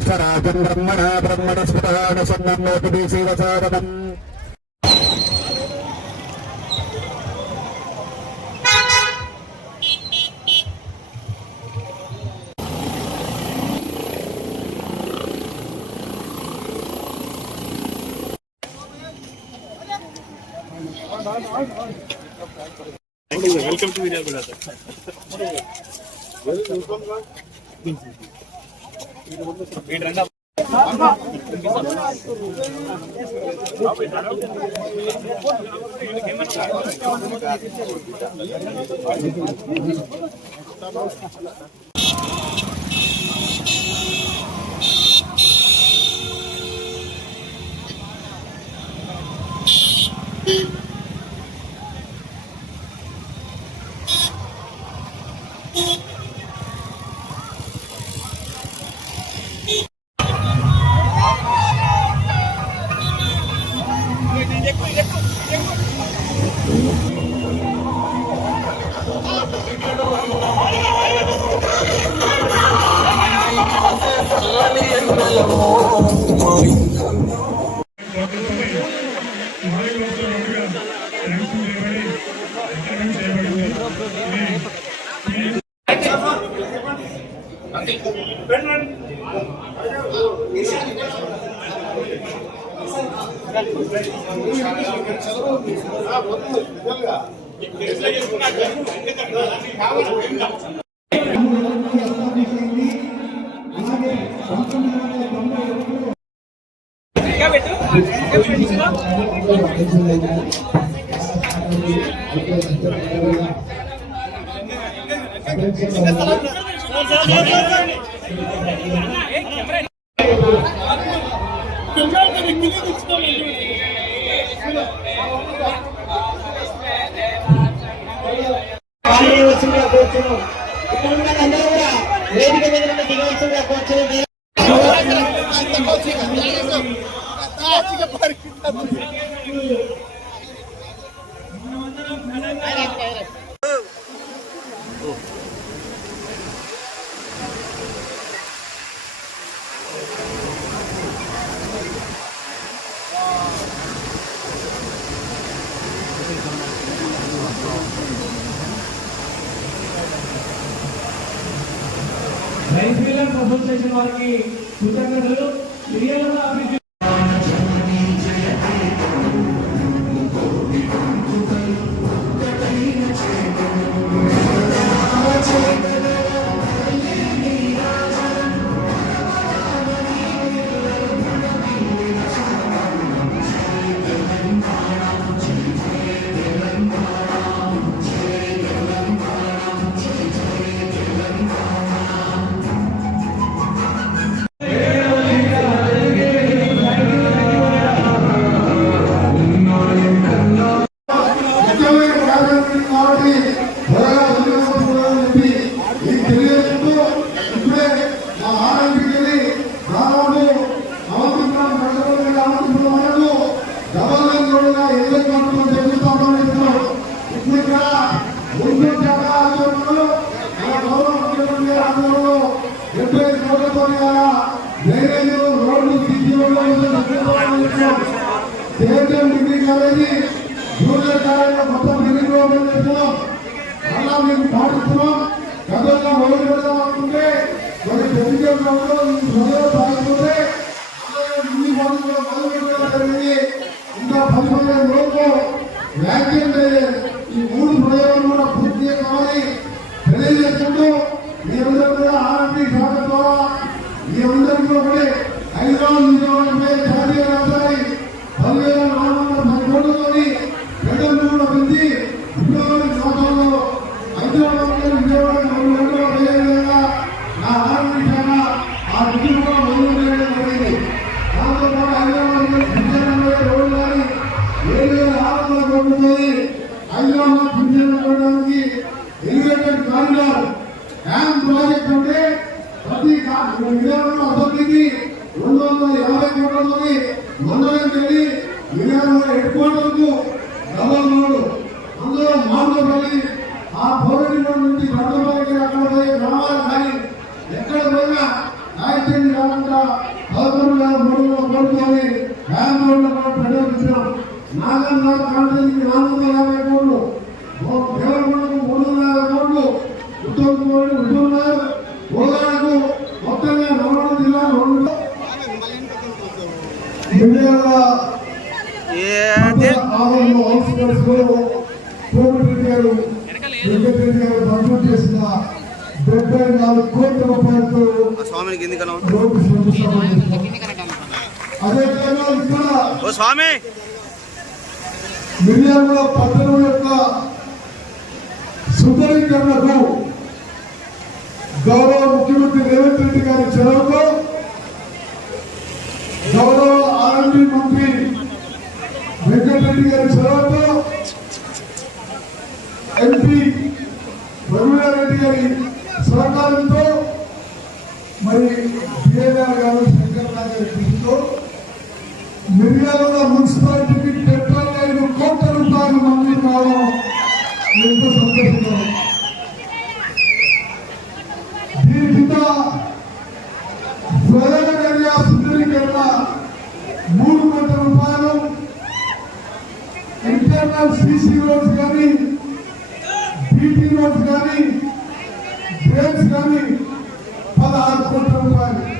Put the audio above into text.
ज्येष्ठराजम् ब्रह्मणा ब्रह्मणस्पदानसन्नोतिभिः Welcome to India. Association వారికి కృతజ్ఞతలు. డిగ్రీ కాలేజీ జూనియర్ కాలేజీలో మొత్తం డిగ్రీ చేస్తున్నాం. అలా మేము పాటిస్తున్నాం. గతంలో మొదలు పెడదాం అనుకుంటే మరి సాగిపోతే ఇన్ని మొదలు పెట్టడం జరిగింది. ఇంకా 15 రోజులు వ్యాఖ్యం ఈ 3 ప్రయోగాలు కూడా పూర్తి కావాలి తెలియజేస్తుంటూ మీ అందరూ కూడా ఆర్ఎంపీ శాఖ ద్వారా మీ అందరికీ కూడా హైదరాబాద్ విజయవాడపై జాతీయ రహదారి 10,410 కోట్లతోని పెద్దలు పెంచి ఫిబ్రవరి సంవత్సరంలో హైదరాబాద్ విజయవాడ 3 గంటల అయ్యే విధంగా నా ఆర్ఎంపీ శాఖ ఆ నిధులు కూడా మొదలు చేయడం జరిగింది. దాంతో పాటు హైదరాబాద్ రోడ్డు కానీ 7,600 కోట్లతో హైదరాబాద్ విజయవాడడానికి ఎలివేటెడ్ కారిడార్ డ్యామ్ ప్రాజెక్ట్ అంటే ప్రతి విజయవాడ అసెంబ్లీకి 250 కోట్లతోని మండలం వెళ్ళి విజయవాడ హెడ్ క్వార్టర్కు డబల్ రోడ్డు, అందులో మార్గపల్లి ఆ పౌరటి రోడ్ నుంచి కట్టపల్లికి అక్కడ పోయే గ్రామాలు కానీ ఎక్కడ పోయినా యాక్సిడెంట్ కాకుండా గారు వెంకటరెడ్డి గారు మంజూరు చేసిన 74 కోట్ల రూపాయలతో స్వామికి ఎందుకన్నా రోడ్డు శంకుస్థాపన చేశారు. అదేవిధంగా ఇక్కడ ఓ స్వామి మిర్యాలగూడ పట్టణం యొక్క సుందరీకరణకు గౌరవ ముఖ్యమంత్రి రేవంత్ రెడ్డి గారి చొరవతో గౌరవ ఆర్ఎండ్బి మంత్రి వెంకటరెడ్డి గారి చొరవతో ఎంపీ రఘువీరారెడ్డి గారి సహకారంతో మరి బిఎన్ఆర్ గారు శంకర్ గారి కృషితో మిర్యాలగూడ మున్సిపాలిటీకి 75 కోట్ల రూపాయలు మంజూరు కావడం ఎంతో సంతోషంగా ఉంది. దీని కింద ఫ్లైఓవర్ ఏరియా సుందరీకరణ 3 కోట్ల రూపాయలు, ఇంటర్నల్ సిసి రోడ్స్ కానీ బీటీ రోడ్స్ కానీ డ్రైన్స్ కానీ 16 కోట్ల రూపాయలు.